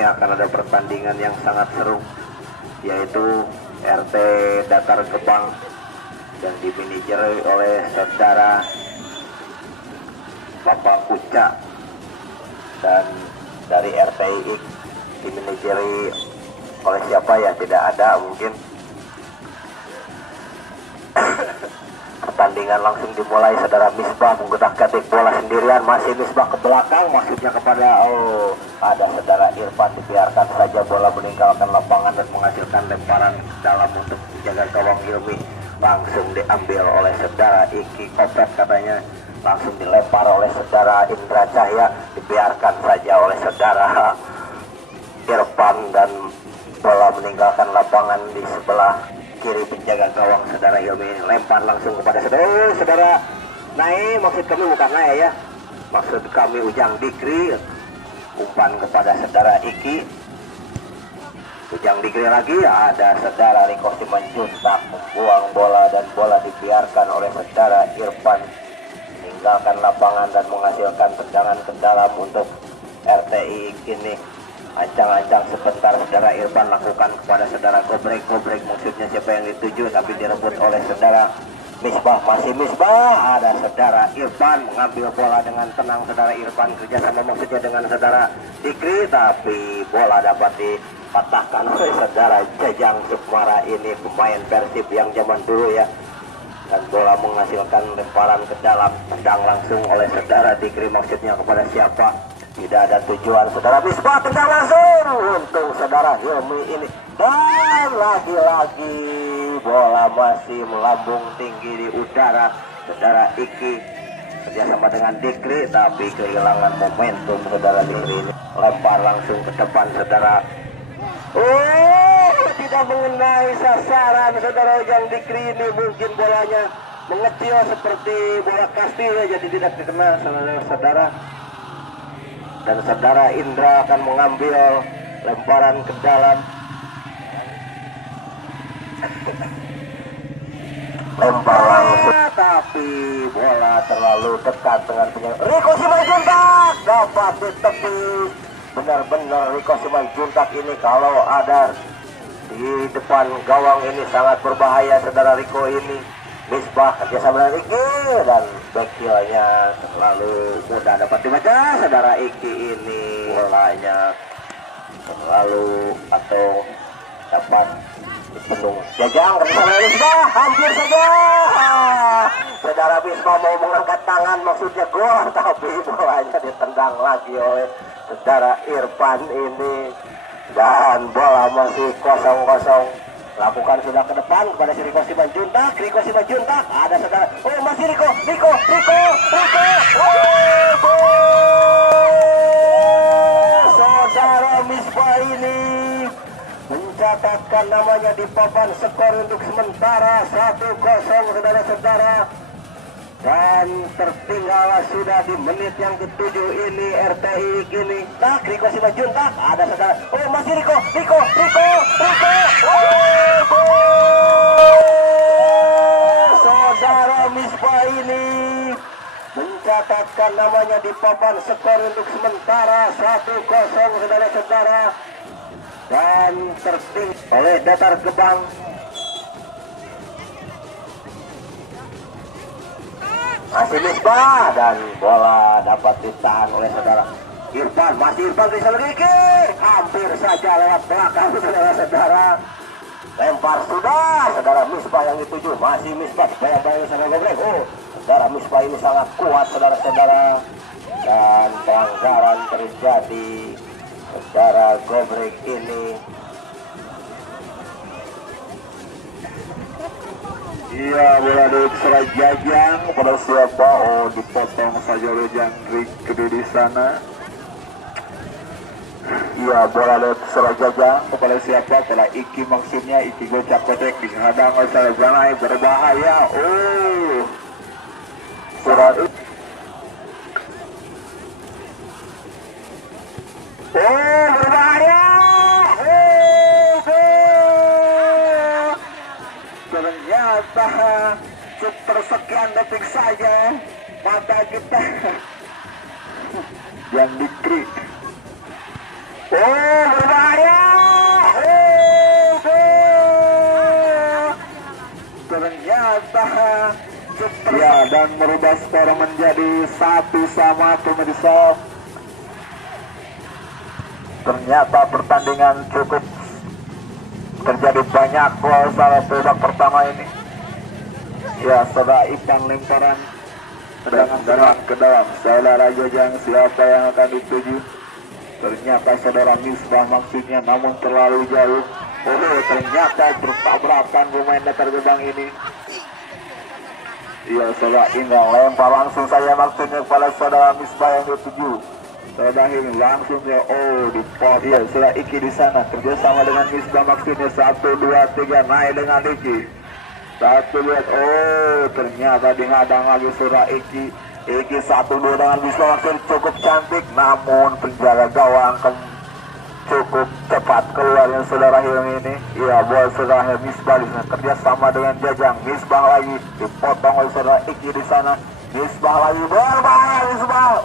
ini akan ada pertandingan yang sangat seru, yaitu RT Datar Gebang yang dimanajeri oleh saudara Bapak Uca, dan dari RTI dimanajeri oleh siapa ya, tidak ada mungkin. Pertandingan langsung dimulai, saudara. Misbah menggunakan ketik bola sendirian, masih Misbah ke belakang, maksudnya kepada ada saudara Irfan. Dibiarkan saja bola meninggalkan lapangan dan menghasilkan lemparan dalam untuk menjaga gawang Hilmi. Langsung diambil oleh saudara Iki Kopet, katanya langsung dilempar oleh saudara Indra Cahya. Dibiarkan saja oleh saudara Irfan dan bola meninggalkan lapangan di sebelah kiri penjaga gawang saudara Hilmi. Lempar langsung kepada saudara Nae, maksud kami bukan Nae ya, maksud kami Ujang Dikri. Umpan kepada saudara Iki, Ujang Dikri lagi, ada saudara Riko Simanjuntak membuang bola dan bola dibiarkan oleh saudara Irfan meninggalkan lapangan dan menghasilkan tendangan ke dalam untuk RTI. Kini ancang-ancang sebentar saudara Irfan lakukan kepada saudara Gobrek maksudnya siapa yang dituju, tapi direbut oleh saudara Misbah. Masih Misbah, ada saudara Irfan mengambil bola dengan tenang. Saudara Irfan kerjasama maksudnya dengan saudara Dikri, tapi bola dapat dipatahkan oleh saudara Jajang Sukmara, ini pemain Persib yang zaman dulu ya, dan bola menghasilkan lemparan ke dalam, tendang langsung oleh saudara Dikri, maksudnya kepada siapa, tidak ada tujuan. Saudara Misbah tendang langsung, untung saudara Hilmi ini, dan lagi-lagi bola masih melambung tinggi di udara. Saudara Iki kerjasama dengan Dikri, tapi kehilangan momentum saudara Dikri ini, lempar langsung ke depan saudara. Tidak mengenai sasaran saudara Ujang Dikri ini, mungkin bolanya mengecil seperti bola kastil ya, jadi tidak dikena saudara. Dan saudara Indra akan mengambil lemparan ke dalam, lempar langsung, tapi bola terlalu dekat dengan penyerang. Riko Simanjuntak dapat ditepis. Benar-benar Riko Simanjuntak ini kalau ada di depan gawang ini sangat berbahaya saudara Riko ini. Misbah kerjasama dengan Iki, dan backilnya terlalu mudah dapat dibaca saudara Iki ini. Bolanya terlalu atau dapat dipenuh Jajang kerjasama dengan Misbah, hampir saja saudara Misbah mau mengangkat tangan maksudnya gol, tapi bolanya ditendang lagi oleh saudara Irfan ini, dan bola masih kosong-kosong. Lakukan sudah ke depan kepada si Riko Simanjuntak. Ada saudara, masih Riko. Saudara Misbah ini mencatatkan namanya di papan skor untuk sementara 1-0 saudara-saudara. Dan tertinggal sudah di menit yang ke-7 ini RTI kini. Riko Simanjuntak, ada saudara, masih Riko. Saudara Misbah ini mencatatkan namanya di papan skor untuk sementara 1-0 saudara-saudara. Dan tertinggal oleh Datar Gebang. Masih Misbah, dan bola dapat ditahan oleh saudara Irfan. Masih Irfan bisa Riki, hampir saja lewat belakang saudara-saudara. Lempar sudah saudara Misbah yang dituju, masih Misbah bayang-bayang saudara Gobrek. Saudara Misbah ini sangat kuat saudara-saudara, dan pelanggaran terjadi. Saudara Gobrek ini iya, bola dari serai Jajang kepada siapa? Dipotong saja oleh Jangkrik di sana. Iya, bola dari serai Jajang kepada siapa? Kepada Iki, maksudnya Iki gocap kotek dihadang oleh saudara Zanai, berbahaya. Surat berbahaya. Ternyata sepersekian detik saja mata kita yang Dikri. Ya, dan merubah skor menjadi 1-1 pemirsa. Ternyata pertandingan cukup terjadi banyak gol salah babak pertama ini. Ya, saudara Ipan lemparan Tendangan ke dalam. Saudara Jajang, siapa yang akan dituju? Ternyata saudara Misbah maksudnya, namun terlalu jauh. Oh, ternyata bertabrakan pemain datar gebang ini. Iya, saudara Indra lempar langsung saja maksudnya kepada saudara Misbah yang dituju. Saudara ini langsung ya, di pot. Iya, saudara Iki di sana kerjasama dengan Misbah maksudnya 1, 2, 3 naik dengan Iki. 1, 2, ternyata dihadang lagi saudara Iki. Iki 1-2 dengan Misbah maksudnya cukup cantik, namun penjaga gawang cukup cepat keluarnya saudara Hilmi ini. Iya, bola saudara Misbah di sana kerjasama dengan Jajang. Misbah lagi dipotong oleh saudara Iki di sana. Misbah lagi berbahaya Misbah.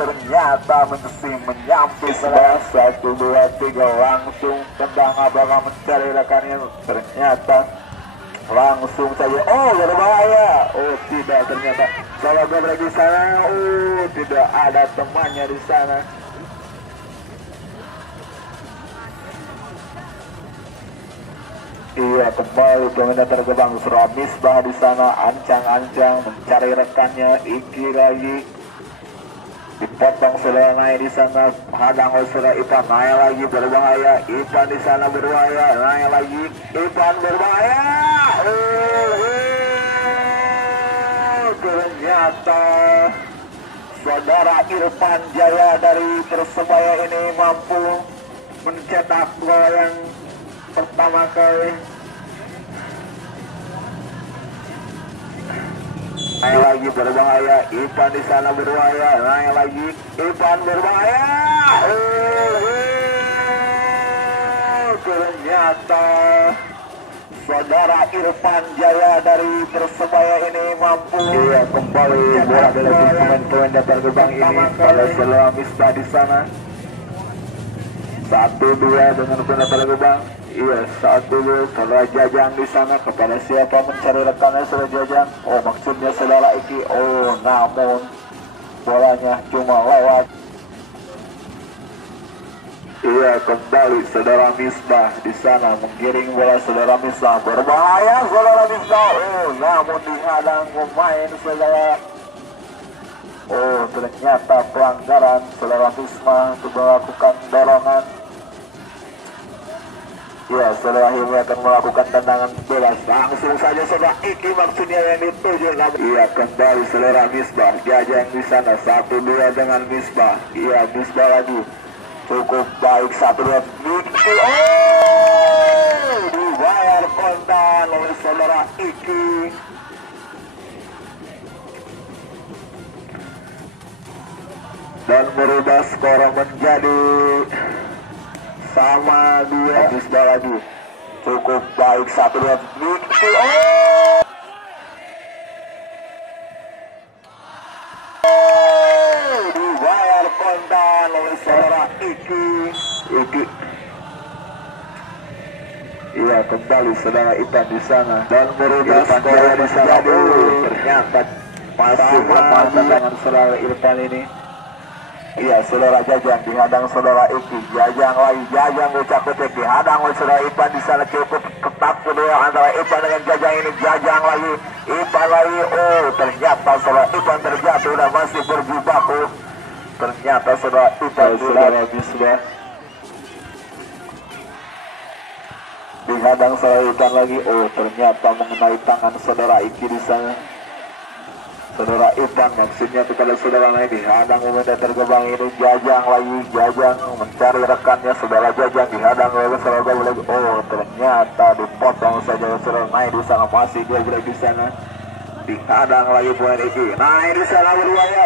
Ternyata menyampi saudara. 1, 2, 3 langsung tendang abang mencari rekannya. Ternyata langsung saja, berbahaya. Tidak, ternyata salah gebrek di sana. Tidak ada temannya di sana. Iya, kembali pemain datar gebang saudara Misbah di sana ancang-ancang mencari rekannya. Iki lagi dipotong saudara naik di sana, hadang oleh saudara Ipan, naik lagi berbahaya. Ipan di sana berbahaya, naik lagi Ipan berbahaya. Ternyata saudara Irfan Jaya dari Persebaya ini mampu mencetak gol yang pertama kali. Naik lagi berbahaya, Ipan di sana berbahaya, naik lagi Ipan berbahaya. Ternyata saudara Irfan Jaya dari Persebaya ini mampu kembali bola dari pemain-pemain datar gebang ini pada saudara Misbah di sana. 1-2 dengan pemain datar gebang. Iya, 1-2 saudara Jajang di sana kepada siapa mencari rekannya saudara Jajang. Maksudnya saudara Iki. Namun bolanya cuma lewat. Iya, kembali saudara Misbah di sana menggiring bola saudara Misbah. Berbahaya saudara Misbah. Namun dihadang pemain saudara. Ternyata pelanggaran saudara Misbah untuk melakukan dorongan. Ya, saudara Hilmi akan melakukan tendangan bebas. Langsung saja saudara Iki maksudnya yang dituju. Iya, kembali saudara Misbah. Jajang di sana 1-2 dengan Misbah. Iya, Misbah lagi. Cukup baik 1-2. Dibayar kontan oleh saudara Iki. Dan merubah skor menjadi sama 2. Misbah lagi. Cukup baik 1-2. Dibayar kontan oleh saudara Iki. Iya, kembali saudara Ipan di sana dan merubah skor menjadi. Ternyata masih lemah tendangan saudara Irfan ini. Iya, saudara Jajang dihadang saudara Iki. Jajang ucap ketik dihadang oleh saudara Ipan di sana. Cukup ketat kedua antara Ipan dengan Jajang ini. Jajang lagi, Ipan lagi. Ternyata saudara Ipan terjatuh dan masih berjibaku. Ternyata saudara Ipan saudara Misbah dihadang saudara Ipan lagi. Ternyata mengenai tangan saudara Iki di sana. Saudara Ipan maksudnya kepada saudara lain dihadang pemain datar gebang ini. Jajang mencari rekannya. Saudara Jajang dihadang oleh saudara lagi. Ternyata dipotong saja saudara naik di sana, masih gebrek di sana. Dihadang lagi pemain Iki. Naik di sana berbahaya.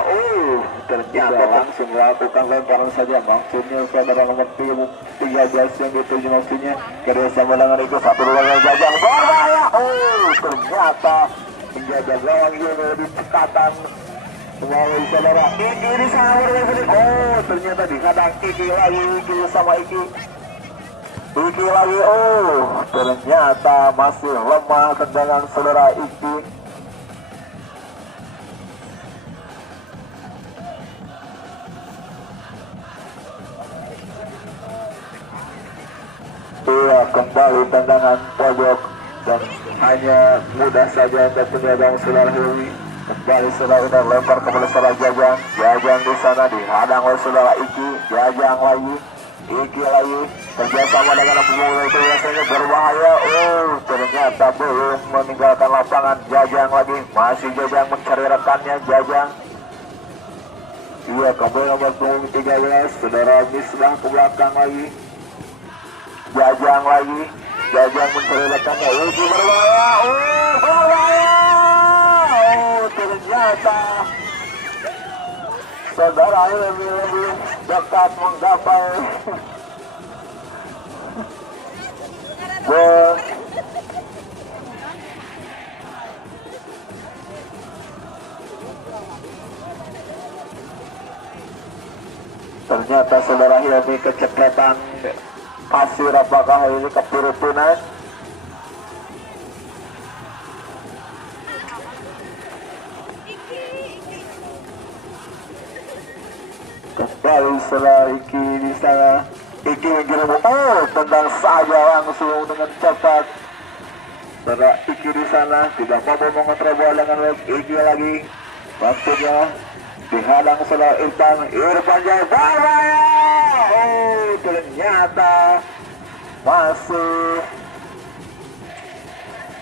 Ternyata langsung melakukan lemparan saja. Maksudnya saudara nomor 13 yang dituju maksudnya kerjasama dengan Iki. 1-2 Jajang berbahaya. Ternyata menjaga gawang juga lebih cekatan melalui saudara Iki di sana berbahaya. Ternyata dihadang Iki lagi. Iki sama Iki lagi. Ternyata masih lemah tendangan saudara Iki. kembali tendangan pojok dan hanya mudah saja untuk penyerang saudara Hilmi. Kembali saudara dan lempar kepada saudara Jajang. Jajang di sana dihadang oleh saudara Iki. Jajang lagi, Iki lagi kerjasama dengan pemula itu rasanya berbahaya. Oh, ternyata belum meninggalkan lapangan. Jajang lagi, masih Jajang mencari rekannya. Jajang, iya, kembali nomor punggung 13 saudara Misbah ke belakang lagi. Jajang lagi, Jajang mencari rekannya. Iki berbahaya. Oh, berbahaya. Oh, ternyata saudara lebih dekat menggapai gol. Ternyata saudara Hilmi kecepatan pasir, apakah ini keturunan? Kembali saudara Iki di sana. Iki menggiring, oh, tendang saja langsung dengan cepat. Saudara Iki di sana tidak mampu mengontrol bola dengan baik. Iki lagi, waktunya dihadang saudara Irfan. Irfan jauh berbahaya. Oh, ternyata masih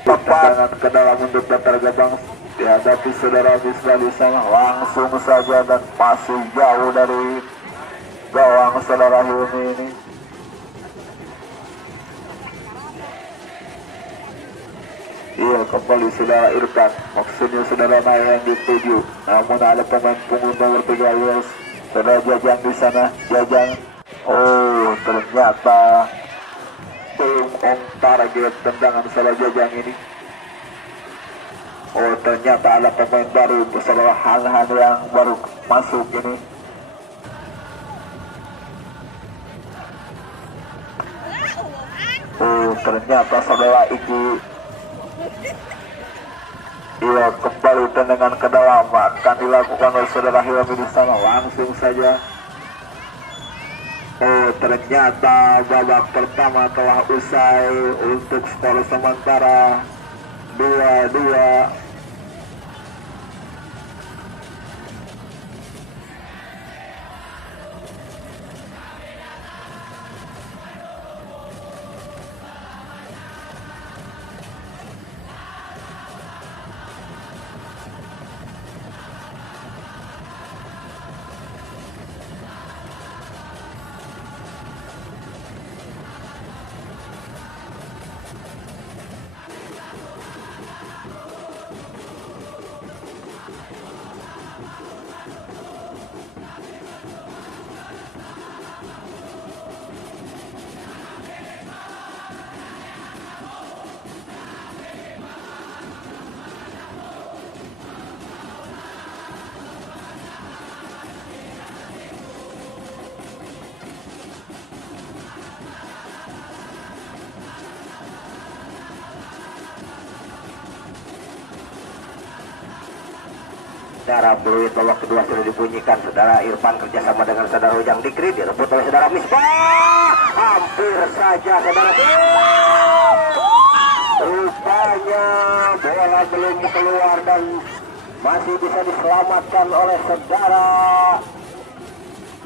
tepat ke dalam untuk datar gabang dihadapi saudara Misbah di sana. Langsung saja dan masih jauh dari gawang saudara Hilmi ini. Iya, kembali saudara Irfan, maksudnya saudara Naya yang dituju, namun ada pemain punggung nomor 13 saudara Jajang di sana. Jajang, oh, ternyata tim on target tendangan saudara Jajang ini. Oh, ternyata ada pemain baru saudara Han-Han yang baru masuk ini. Oh, ternyata saudara Iki, iya, kembali tendangan ke dalam akan dilakukan oleh saudara Hilmi di sana. Langsung saja. Oh, ternyata babak pertama telah usai untuk skor sementara 2-2. Saudara peluit babak kedua sudah dibunyikan. Saudara Irfan kerjasama dengan saudara Ujang Dikri, direbut oleh saudara Misbah. Hampir saja saudara. Rupanya bola belum keluar dan masih bisa diselamatkan oleh saudara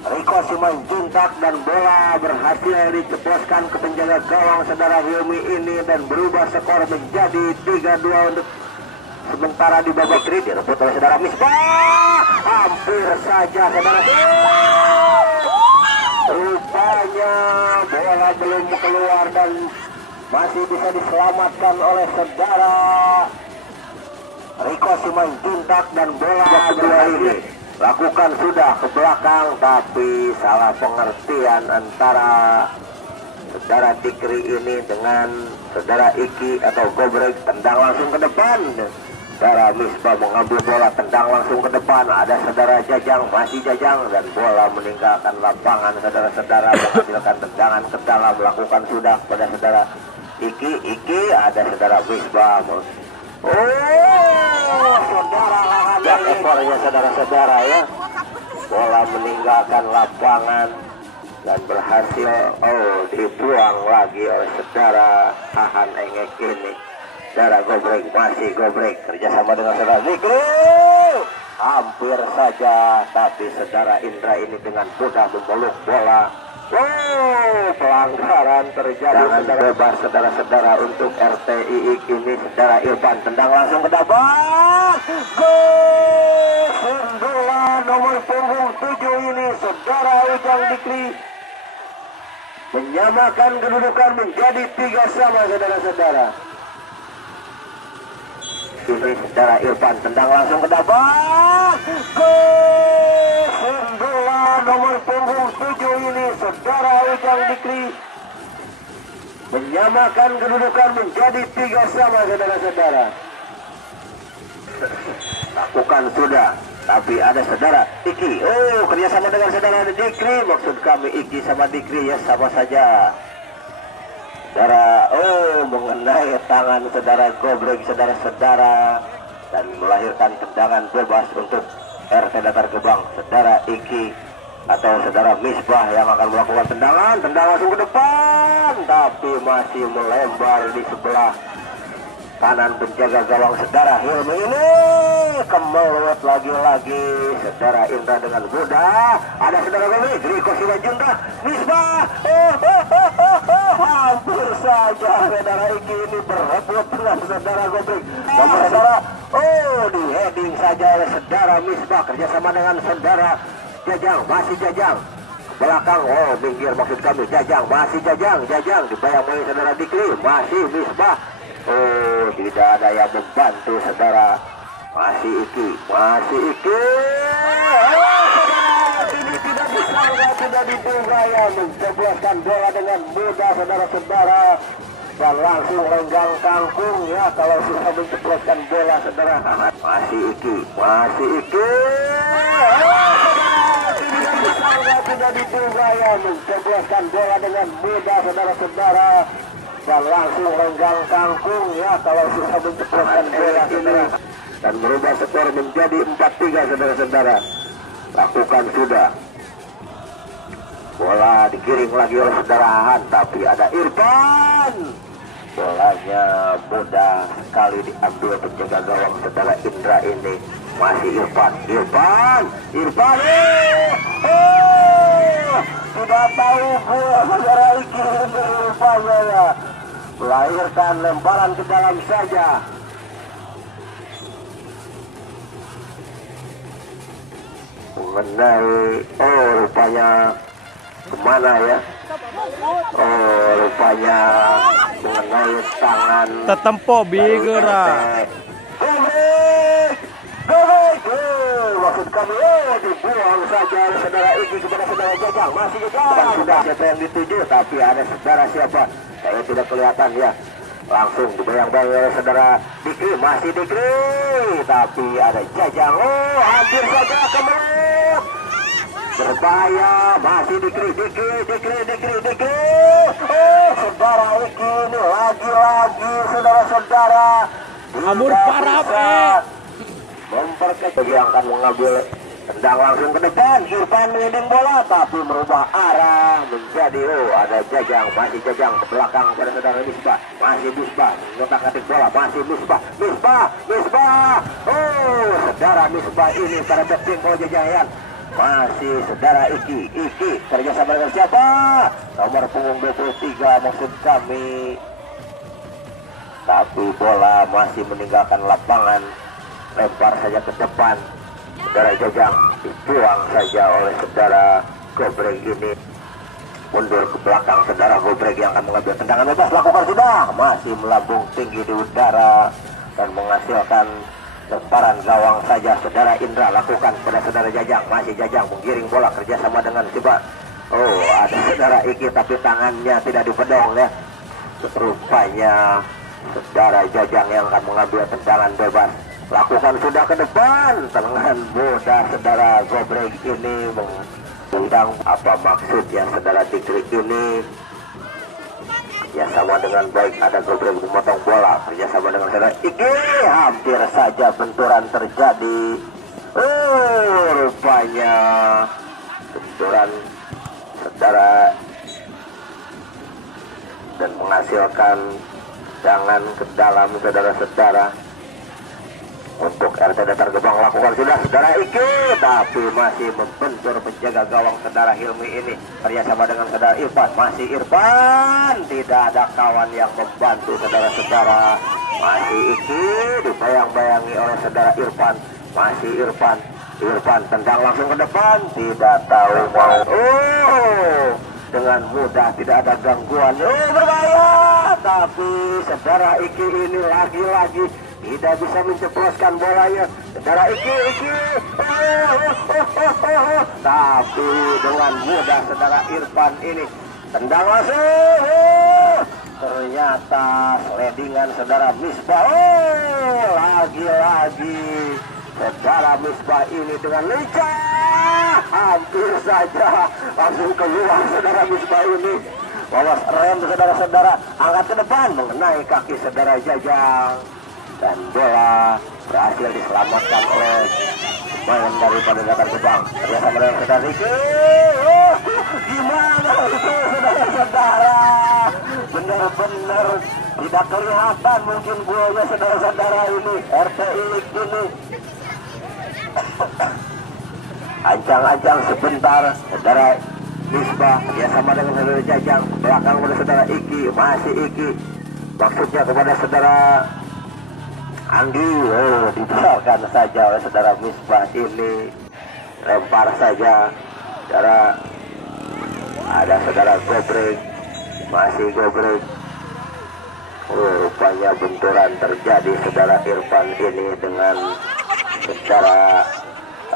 Riko Simanjuntak, dan bola berhasil diceploskan ke penjaga gawang saudara Hilmi ini dan berubah skor menjadi 3-2 untuk sementara di babak kedua. Direbut oleh saudara Misbah. Hampir saja saudara. Rupanya bola belum keluar dan masih bisa diselamatkan oleh saudara Riko Simanjuntak, dan bola kedua ini lakukan sudah ke belakang, tapi salah pengertian antara saudara Dikri ini dengan saudara Iki atau Gobrek. Tendang langsung ke depan. Saudara Misbah mengambil bola, tendang langsung ke depan. Ada saudara Jajang, masih Jajang, dan bola meninggalkan lapangan. Saudara-saudara menghasilkan tendangan ke dalam, melakukan sudah pada saudara Iki. Iki, ada saudara Misbah. Oh, saudara lahan ekornya saudara-saudara ya. Bola meninggalkan lapangan dan berhasil dibuang lagi oleh saudara Ahan Engek ini. Saudara Gobrek, masih Gobrek kerjasama dengan saudara Nikri, hampir saja, tapi saudara Indra ini dengan mudah memeluk bola. Pelanggaran terjadi. Jangan bebas saudara-saudara untuk RTI ini. Saudara Irfan tendang langsung ke dapat. Gol sundulan nomor punggung 7 ini saudara Ujang Dikri menyamakan kedudukan menjadi 3 sama saudara-saudara. Ini saudara Irfan tendang langsung ke dapat. Gol sundulan nomor punggung 7 ini saudara Ujang Dikri menyamakan kedudukan menjadi 3 sama saudara-saudara. Lakukan sudah, tapi ada saudara Iki. Kerjasama dengan saudara Dikri, maksud kami Iki sama Dikri ya sama saja. Saudara, mengenai tangan saudara Gobrek saudara-saudara dan melahirkan tendangan bebas untuk RT Datar Gebang. Saudara Iki atau saudara Misbah yang akan melakukan tendangan langsung ke depan, tapi masih melebar di sebelah kanan penjaga gawang saudara Hilmi ini. Kemelut lagi-lagi saudara Indra dengan mudah. Ada saudara Gobrek, Riko Simanjunta, Misbah. Hampir saja saudara Iki ini berebut dengan saudara Gobrek. Nomor saudara, di heading saja oleh saudara Misbah kerjasama dengan saudara Jajang, masih Jajang belakang, minggir maksud kami, Jajang, masih Jajang dibayang oleh saudara Dikri, masih Misbah. Tidak ada yang membantu saudara, masih Iki. Ini tidak disangka, tidak diduga ya, menjebloskan bola dengan mudah saudara-saudara dan langsung renggang kangkung ya kalau susah menjebloskan bola saudara. Masih Iki. Tidak diduga ya, menjebloskan bola dengan mudah saudara-saudara dan langsung renggang kangkung ya kalau susah menjebloskan bola saudara dan merubah skor menjadi 4-3 saudara-saudara. Lakukan sudah, bola digiring lagi oleh saudara Ahan, tapi ada Irfan. Bolanya mudah sekali diambil penjaga gawang saudara Indra ini. Masih Irfan. Tidak tahu gua saudara Iki Irfan ya. Melahirkan lemparan ke dalam saja. Mengenai, rupanya kemana ya? Rupanya mengenai tangan. Tetempo bigera. Gobrek, maksud kami, dibuang saja saudara Iki kepada saudara Jajang. Masih Jajang. Sudah siapa yang dituju, tapi ada saudara siapa? Saya tidak kelihatan ya. Langsung dibayang-bayang oleh saudara Dikri, masih Dikri, tapi ada Jajang. Hampir saja kemelut. Berbahaya, masih Dikri. Saudara Iki ini lagi-lagi saudara-saudara. Amur parah, memperkecil yang akan mengambil tendang langsung ke depan. Irfan mengiring bola tapi merubah arah menjadi ada Jajang, masih Jajang ke belakang pada saudara Misbah, masih Misbah ngotak-ngatik bola, masih Misbah. Saudara Misbah ini pada backing bola Jajayan. Masih saudara Iki kerjasama dengan siapa? Nomor punggung 23 maksud kami, tapi bola masih meninggalkan lapangan. Lempar saja ke depan saudara Jajang, dibuang saja oleh saudara Gobrek ini. Mundur ke belakang saudara Gobrek yang akan mengambil tendangan bebas. Lakukan sudah, masih melambung tinggi di udara dan menghasilkan lemparan gawang saja saudara Indra. Lakukan pada saudara Jajang, masih Jajang menggiring bola kerjasama dengan siapa? Ada saudara Iki tapi tangannya tidak dipedong ya. Rupanya saudara Jajang yang akan mengambil tendangan bebas. Lakukan sudah ke depan dengan mudah saudara Gobrek ini mengundang apa maksud ya saudara Dikri ini ya sama dengan baik. Ada Gobrek memotong bola kerjasama dengan saudara Iki, hampir saja benturan terjadi. Rupanya benturan saudara dan menghasilkan jangan ke dalam saudara-saudara. Untuk RT Datar Gebang lakukan sudah saudara Iki, tapi masih membentur penjaga gawang saudara Hilmi ini kerjasama dengan saudara Irfan. Masih Irfan, tidak ada kawan yang membantu saudara-saudara. Masih Iki dibayang-bayangi oleh saudara Irfan. Masih Irfan tendang langsung ke depan, tidak tahu mau. Dengan mudah, tidak ada gangguan. Berbahaya, tapi saudara Iki ini lagi-lagi tidak bisa menceploskan bolanya. Saudara Iki. Tapi dengan mudah saudara Irfan ini tendang langsung. Ternyata seledingan saudara Misbah. Lagi-lagi saudara Misbah ini dengan lincah, hampir saja langsung keluar saudara Misbah ini. Lolos rem saudara-saudara, angkat ke depan mengenai kaki saudara Jajang. Dan bola berhasil diselamatkan oleh pemain daripada Datar Gebang. Kerjasama dengan saudara Riki. Gimana itu saudara-saudara? Benar-benar tidak kelihatan mungkin golnya saudara-saudara ini. RTI ini ancang-ancang sebentar saudara Misbah kerjasama dengan saudara Jajang. Belakang pada saudara Iki. Masih Iki, maksudnya kepada saudara Anggi. Dibiarkan saja oleh saudara Misbah ini, lempar saja saudara. Ada saudara Gobrek, masih Gobrek. Rupanya benturan terjadi saudara Irfan ini dengan saudara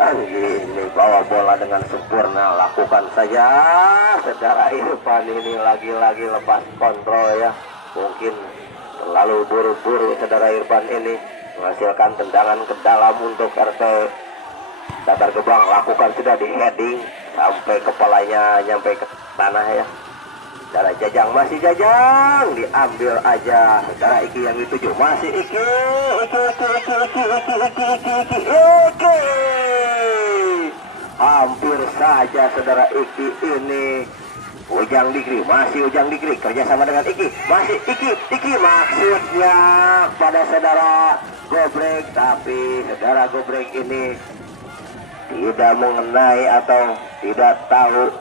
Anggi ini. Bawa bola dengan sempurna, lakukan saja saudara Irfan ini lagi-lagi lepas kontrol ya. Mungkin terlalu buru-buru saudara Irfan ini menghasilkan tendangan ke dalam untuk RT Datar Gebang. Lakukan sudah di heading sampai kepalanya nyampe ke tanah ya. Saudara Jajang, masih Jajang, diambil aja saudara Iki yang dituju. Masih Iki. Hampir saja saudara Iki ini. Ujang Dikri, masih Ujang Dikri kerjasama dengan Iki. Masih Iki maksudnya pada saudara Gobrek, tapi saudara Gobrek ini tidak mengenai atau tidak tahu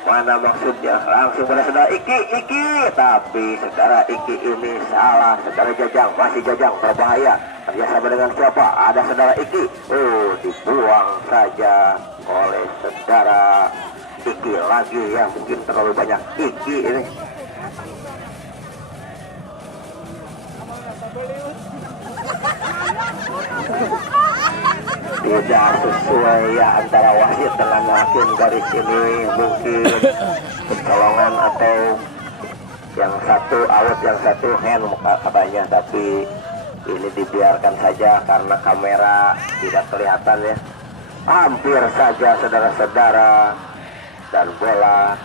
mana maksudnya. Langsung pada saudara Iki, tapi saudara Iki ini salah. Saudara Jajang, masih Jajang, berbahaya kerjasama dengan siapa? Ada saudara Iki. Dibuang saja oleh saudara Iki lagi ya. Mungkin terlalu banyak Iki ini. Tidak sesuai ya antara wasit dengan hakim garis ini. Mungkin kecolongan atau yang satu out, yang satu hand katanya. Tapi ini dibiarkan saja karena kamera tidak kelihatan ya. Hampir saja saudara-saudara. Dan bola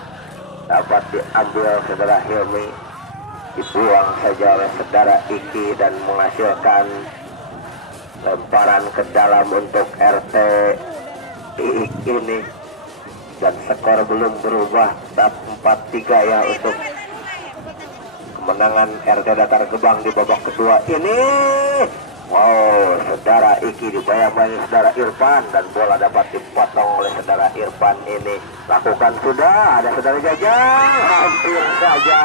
dapat diambil saudara Hilmi, dibuang saja oleh saudara Iki dan menghasilkan lemparan ke dalam untuk RT ini. Dan skor belum berubah, tetap 4-3 ya untuk kemenangan RT Datar Gebang di babak kedua ini. Wow, saudara Iki dibayang-bayangi saudara Irfan dan bola dapat dipotong oleh saudara Irfan ini. Lakukan sudah, ada saudara Jajang, hampir saja.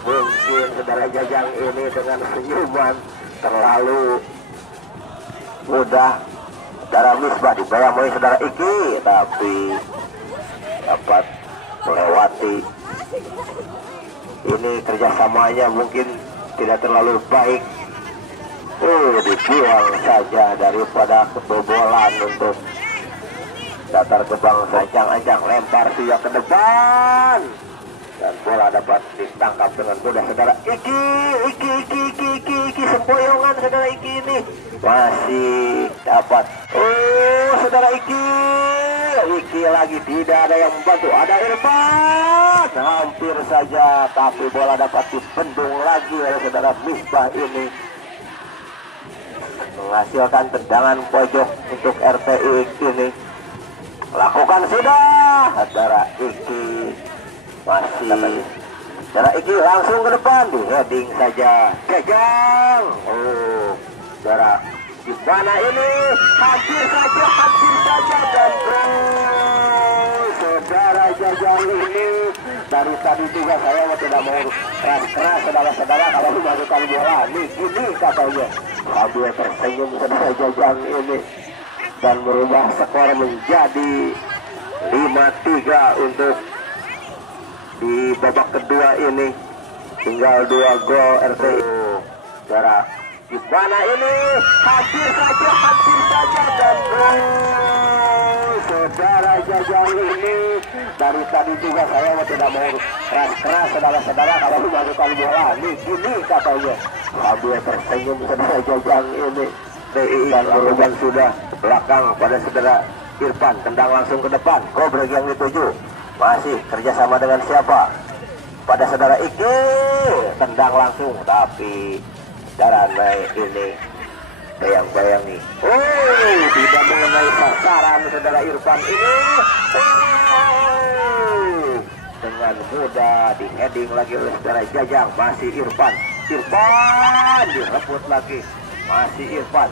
Mungkin saudara Jajang ini dengan senyuman terlalu mudah. Saudara Misbah dibayang-bayangi saudara Iki, tapi dapat melewati. Ini kerjasamanya mungkin tidak terlalu baik. Dibuang saja daripada kebobolan untuk Datar Gebang. Ancang-ancang lempar sudah ke depan dan bola dapat ditangkap dengan mudah saudara Iki sempoyongan saudara Iki ini masih dapat. Saudara Iki lagi tidak ada yang membantu. Ada Irfan, hampir saja, tapi bola dapat dibendung lagi oleh saudara Misbah ini, menghasilkan tendangan pojok untuk RTI ini. lakukan sudah. Saudara Iki masih. Saudara Iki langsung ke depan, di heading saja. Jajang. Oh, saudara gimana ini? Hampir saja dan saudara Jajang ini dari tadi juga saya tidak mau keras-keras saudara-saudara kalau melakukan bola. Nih gini katanya. Sambil tersenyum saudara Jajang ini dan merubah skor menjadi 5-3 untuk di babak kedua ini. Tinggal 2 gol RTI. Saudara gimana ini? Hampir saja dan saudara Jajang ini dari tadi juga saya tidak mau keras-keras saudara-saudara kalau melakukan bola. Nih gini katanya. Sambil tersenyum saudara Jajang ini. Dan berubah sudah belakang pada saudara Irfan, tendang langsung ke depan. Kobrek yang dituju masih kerjasama dengan siapa? Pada saudara Iki, tendang langsung tapi saudara naik ini bayang-bayangi. Oh, tidak mengenai sasaran saudara Irfan ini. Dengan mudah di heading lagi oleh saudara Jajang. Masih Irfan direbut lagi. Masih Irfan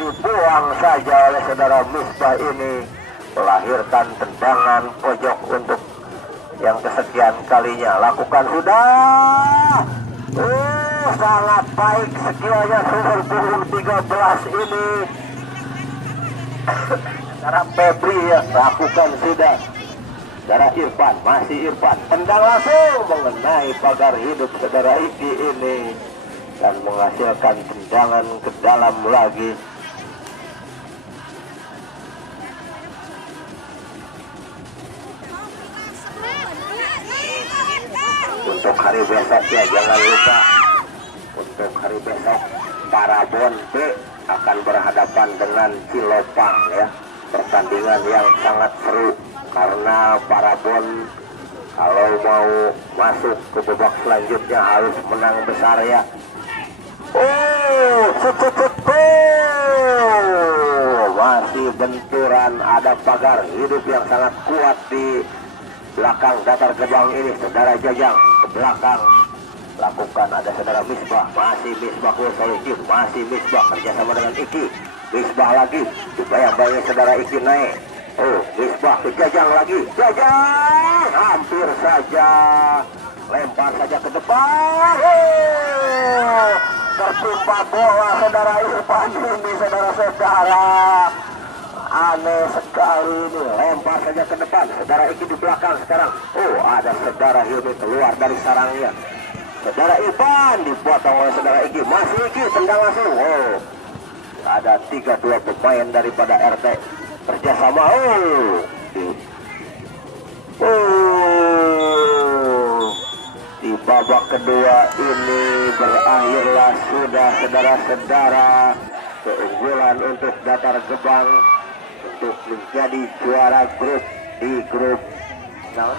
dibuang saja oleh saudara Misbah ini. Melahirkan tendangan pojok untuk yang kesekian kalinya. Lakukan sudah. Sangat baik skillnya nomor 13 ini. Saudara Febri ya, lakukan sudah. Saudara Irfan, masih Irfan, tendang langsung mengenai pagar hidup saudara Iki ini dan menghasilkan tendangan ke dalam lagi. Untuk hari besok ya jangan lupa, untuk hari besok Parabon B akan berhadapan dengan Cilopang ya. Pertandingan yang sangat seru karena Parabon kalau mau masuk ke babak selanjutnya harus menang besar ya. Masih benturan, ada pagar hidup yang sangat kuat di belakang datar gebang ini. Saudara Jajang ke belakang, lakukan ada saudara Misbah, masih Misbah Solihin, masih Misbah kerjasama dengan Iki. Misbah lagi, dibayang-bayang saudara Iki naik. Oh, Misbah ke Jajang lagi. Jajang hampir saja, lempar saja ke depan. Tertimpa bola saudara Irfan ini, saudara-saudara. Aneh sekali ini, lempar saja ke depan. Saudara Iki di belakang sekarang. Oh, ada saudara Hilmi keluar dari sarangnya. Saudara Irfan dipotong oleh saudara Iki. Masih Iki tendang langsung. Oh, ada 3-2 pemain daripada RT kerjasama. Di babak kedua ini berakhirlah sudah saudara-saudara. Keunggulan untuk datar gebang untuk menjadi juara grup di grup. Nah,